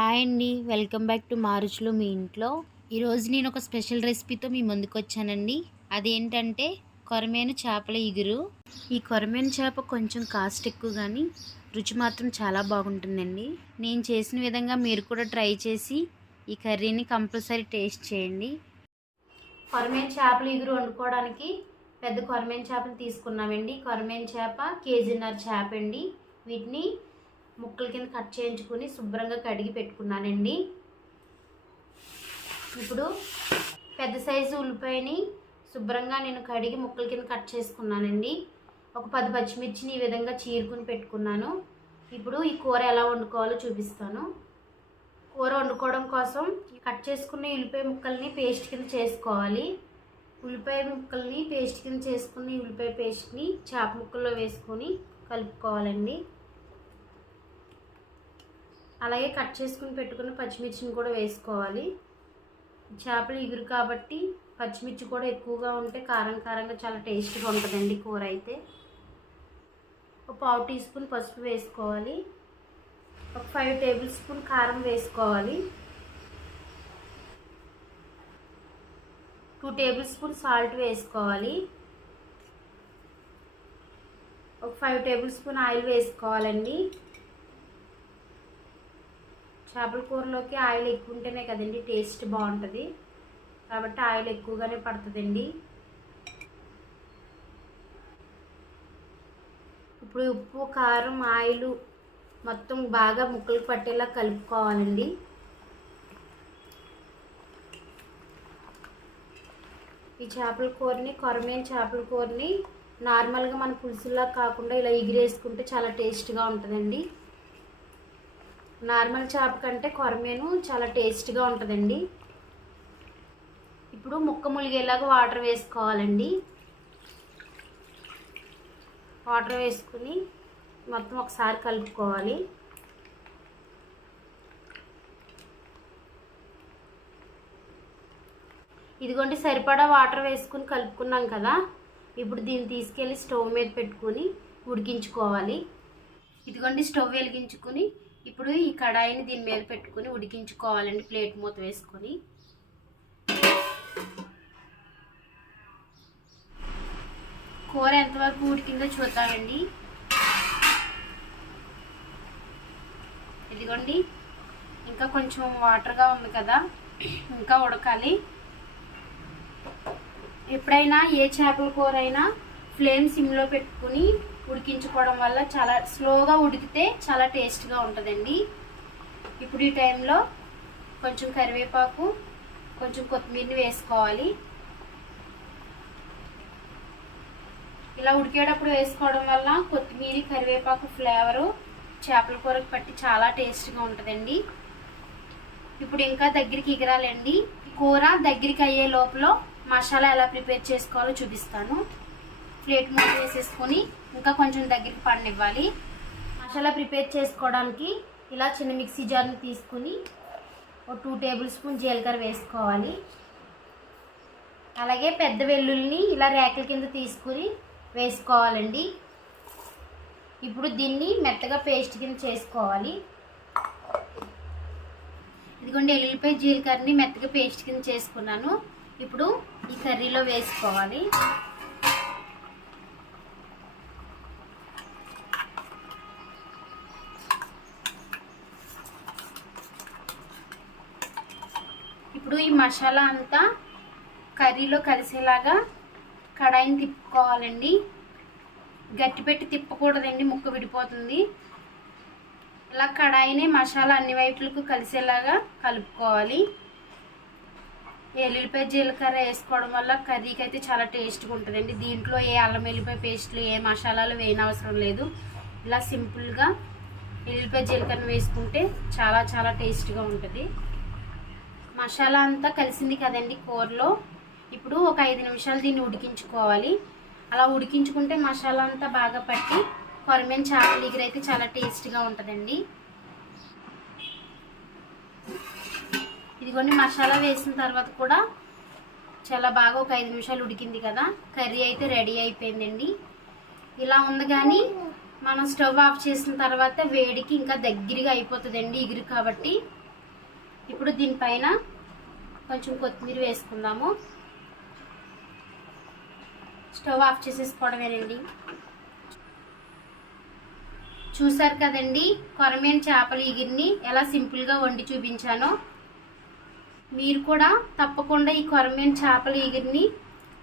Hi అండి. Welcome back to మారుచులు మీ ఇంట్లో. ఈరోజు నేను ఒక స్పెషల్ రెసిపీతో మీ ముందుకు వచ్చానండి. అదేంటంటే కొరమేను చేపల ఇగురు. ఈ కొరమేను చేప కొంచెం కాస్ట్ ఎక్కువ కానీ రుచి మాత్రం చాలా బాగుంటుందండి. నేను చేసిన విధంగా మీరు కూడా ట్రై చేసి ఈ కర్రీని కంపల్సరీ టేస్ట్ చేయండి. కొరమేను చేపల ఇగురు వండుకోవడానికి పెద్ద కొరమేను చేపలు తీసుకున్నామండి. కొరమేను చేప కేజీన్నర చేప అండి. వీటిని ముక్కల కింద కట్ చేయించుకుని శుభ్రంగా కడిగి పెట్టుకున్నానండి. ఇప్పుడు పెద్ద సైజు ఉల్లిపాయని శుభ్రంగా నేను కడిగి ముక్కల కింద కట్ చేసుకున్నానండి. ఒక పది పచ్చిమిర్చిని ఈ విధంగా చీరుకుని పెట్టుకున్నాను. ఇప్పుడు ఈ కూర ఎలా వండుకోవాలో చూపిస్తాను. కూర వండుకోవడం కోసం కట్ చేసుకున్న ఉల్లిపాయ ముక్కల్ని పేస్ట్ కింద చేసుకోవాలి. ఉల్లిపాయ ముక్కల్ని పేస్ట్ కింద చేసుకుని ఉల్లిపాయ పేస్ట్ని చేప ముక్కల్లో వేసుకొని కలుపుకోవాలండి. అలాగే కట్ చేసుకుని పెట్టుకున్న పచ్చిమిర్చిని కూడా వేసుకోవాలి. చేపలు ఇగురు కాబట్టి పచ్చిమిర్చి కూడా ఎక్కువగా ఉంటే కారం కారంగా చాలా టేస్ట్గా ఉంటుందండి కూర అయితే. ఒక పావు టీ స్పూన్ పసుపు వేసుకోవాలి. ఒక ఫైవ్ టేబుల్ స్పూన్ కారం వేసుకోవాలి. టూ టేబుల్ స్పూన్ సాల్ట్ వేసుకోవాలి. ఒక ఫైవ్ టేబుల్ స్పూన్ ఆయిల్ వేసుకోవాలండి. చేపల కూరలోకి ఆయిల్ ఎక్కువ ఉంటేనే కదండి టేస్ట్ బాగుంటుంది కాబట్టి ఆయిల్ ఎక్కువగానే పడుతుందండి. ఇప్పుడు ఉప్పు కారం ఆయిల్ మొత్తం బాగా ముక్కలు పట్టేలా కలుపుకోవాలండి. ఈ చేపల కూరని కొరమైన చేపల కూరని నార్మల్గా మన పులుసులా కాకుండా ఇలా ఎగిరేసుకుంటే చాలా టేస్ట్గా ఉంటుందండి. నార్మల్ చేప కంటే కొరమేను చాలా టేస్ట్గా ఉంటుందండి. ఇప్పుడు ముక్క ములిగేలాగా వాటర్ వేసుకోవాలండి. వాటర్ వేసుకుని మొత్తం ఒకసారి కలుపుకోవాలి. ఇదిగోండి సరిపడా వాటర్ వేసుకుని కలుపుకున్నాం కదా. ఇప్పుడు దీన్ని తీసుకెళ్ళి స్టవ్ మీద పెట్టుకుని ఉడికించుకోవాలి. ఇదిగోండి స్టవ్ వెలిగించుకుని ఇప్పుడు ఈ కడాయిని దీని మీద పెట్టుకుని ఉడికించుకోవాలండి ప్లేట్ మూత వేసుకొని. కూర ఎంతవరకు ఉడికిందో చూద్దామండి. ఇదిగోండి ఇంకా కొంచెం వాటర్గా ఉంది కదా ఇంకా ఉడకాలి. ఎప్పుడైనా ఏ చేపల కూర అయినా ఫ్లేమ్ సిమ్లో పెట్టుకుని ఉడికించుకోవడం వల్ల చాలా స్లోగా ఉడికితే చాలా టేస్ట్గా ఉంటుందండి. ఇప్పుడు ఈ టైంలో కొంచెం కరివేపాకు కొంచెం కొత్తిమీరని వేసుకోవాలి. ఇలా ఉడికేటప్పుడు వేసుకోవడం వల్ల కొత్తిమీర కరివేపాకు ఫ్లేవరు చేపల కూరకు పట్టి చాలా టేస్ట్గా ఉంటుందండి. ఇప్పుడు ఇంకా దగ్గరికి ఎగరాలండి. కూర దగ్గరికి అయ్యే లోపల మసాలా ఎలా ప్రిపేర్ చేసుకోవాలో చూపిస్తాను. ప్లేట్ మూత వేసేసుకొని ఇంకా కొంచెం దగ్గరికి పండివ్వాలి. మసాలా ప్రిపేర్ చేసుకోవడానికి ఇలా చిన్న మిక్సీ జార్ని తీసుకుని ఒక టూ టేబుల్ స్పూన్ జీలకర్ర వేసుకోవాలి. అలాగే పెద్ద వెల్లుల్ని ఇలా రేకల కింద తీసుకుని వేసుకోవాలండి. ఇప్పుడు దీన్ని మెత్తగా పేస్ట్ కింద చేసుకోవాలి. ఇదిగోండి ఎల్లుల్లిపాయ జీలకర్రని మెత్తగా పేస్ట్ కింద చేసుకున్నాను. ఇప్పుడు ఈ కర్రీలో వేసుకోవాలి. ఇప్పుడు ఈ మసాలా అంతా కర్రీలో కలిసేలాగా కడాయిని తిప్పుకోవాలండి. గట్టి పెట్టి తిప్పకూడదండి ముక్క విడిపోతుంది. ఇలా కడాయిని మసాలా అన్ని వైపులకు కలిసేలాగా కలుపుకోవాలి. ఎల్లుల్లిపాయ జీలకర్ర వేసుకోవడం వల్ల కర్రీకి అయితే చాలా టేస్ట్గా ఉంటుందండి. దీంట్లో ఏ అల్లం ఎల్లిపాయ పేస్ట్లు ఏ మసాలాలు వేయనవసరం లేదు. ఇలా సింపుల్గా ఎల్లుల్లిపాయ జీలకర్ర వేసుకుంటే చాలా చాలా టేస్ట్గా ఉంటుంది. మసాలా అంతా కలిసింది కదండి కూరలో. ఇప్పుడు ఒక ఐదు నిమిషాలు దీన్ని ఉడికించుకోవాలి. అలా ఉడికించుకుంటే మసాలా అంతా బాగా పట్టి కొరమేన్ చేపల ఎగురు అయితే చాలా టేస్ట్గా ఉంటుందండి. ఇదిగోండి మసాలా వేసిన తర్వాత కూడా చాలా బాగా ఒక ఐదు నిమిషాలు ఉడికింది కదా. కర్రీ అయితే రెడీ అయిపోయిందండి. ఇలా ఉంది కానీ మనం స్టవ్ ఆఫ్ చేసిన తర్వాత వేడికి ఇంకా దగ్గరగా అయిపోతుందండి ఎగురు కాబట్టి. ఇప్పుడు దీనిపైన కొంచెం కొత్తిమీర వేసుకుందాము. స్టవ్ ఆఫ్ చేసేసుకోవడమేనండి. చూసారు కదండి కొరమేన చేపల ఇగిరిని ఎలా సింపుల్గా వండి చూపించానో. మీరు కూడా తప్పకుండా ఈ కొరమేన చేపల ఇగిరిని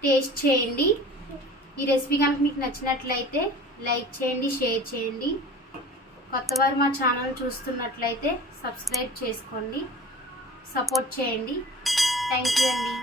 టేస్ట్ చేయండి. ఈ రెసిపీ కనుక మీకు నచ్చినట్లయితే లైక్ చేయండి షేర్ చేయండి. కొత్తవారు మా ఛానల్ చూస్తున్నట్లయితే సబ్స్క్రైబ్ చేసుకోండి సపోర్ట్ చేయండి. థ్యాంక్ యూ అండి